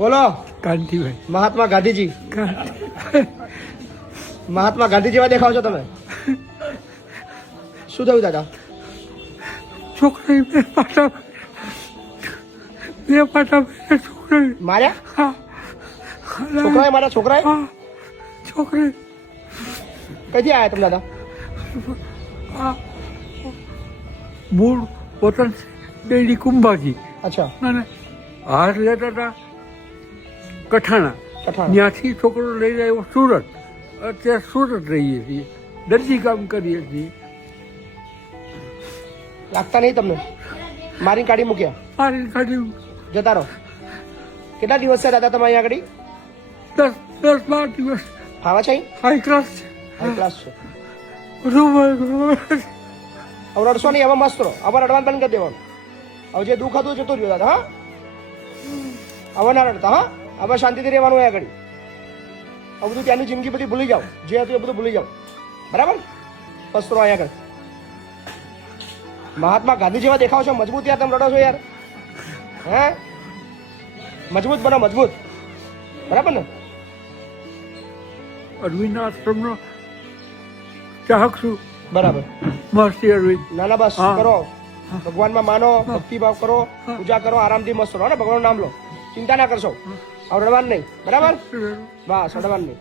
બોલો કાંતિભાઈ. મહાત્મા ગાંધીજી. મહાત્મા ગાંધી જેવા દેખાવ છો તમે. શું થયું દાદા? છોકરાએ બે પાટા છોકરાએ માર્યા? હા છોકરાએ માર્યા? છોકરાએ? હા છોકરાએ કઈથી આવ્યા તમે દાદા? આ મૂળ વતન ડેડી કુંભાજી અચ્છા. અને હાર લેતા હતા કઠાણા. કઠાણ. ત્યાંથી છોકરો લઈને આવ્યો સુરત. અત્યારે સુરત રહીએ છીએ, દરજી કામ કરીએ છીએ. લાગતા નહીં તમને? મારી કાઢી મૂક્યા? મારી કાઢી જતા રહો. કેટલા દિવસ છે દાદા તમે અહીંયા આગળ? 10-12 દિવસ. ફાવા છે? હાઈ ક્લાસ છે. હાઈ ક્લાસ છે. રૂમ હવે રડશો નહીં, હવે મસ્ત રહો. હવે રડવાનું બંધ કરી દેવાનું. હવે જે દુઃખ હતું જતું રહ્યું દાદા. હા, હવે ના રડતા. હા, હવે શાંતિથી રહેવાનું અહીંયા આગળ. હવે બધું ત્યાંની જિંદગી બધી ભૂલી જાઓ. જે હતું એ બધું ભૂલી જાઓ. બરાબર? મસ્ત રહો અહીંયા આગળ. મહાત્મા ગાંધી જેવા દેખાવ છો. મજબૂત યાર તમે રડો છો યાર. હે, મજબૂત બનો, મજબૂત. બરાબર ને? અરવિંદ આશ્રમનો ચાહક છું. બરાબર. મહર્ષિ અરવિંદ. ના ના, બસ હા. કરો. ભગવાનમાં માનો, ભક્તિભાવ કરો, પૂજા કરો, આરામથી મસ્ત રહો ને. ભગવાનનું નામ લો, ચિંતા ના કરશો. હવે રડવાનું નહીં. બરાબર? બસ રડવાનું નહીં.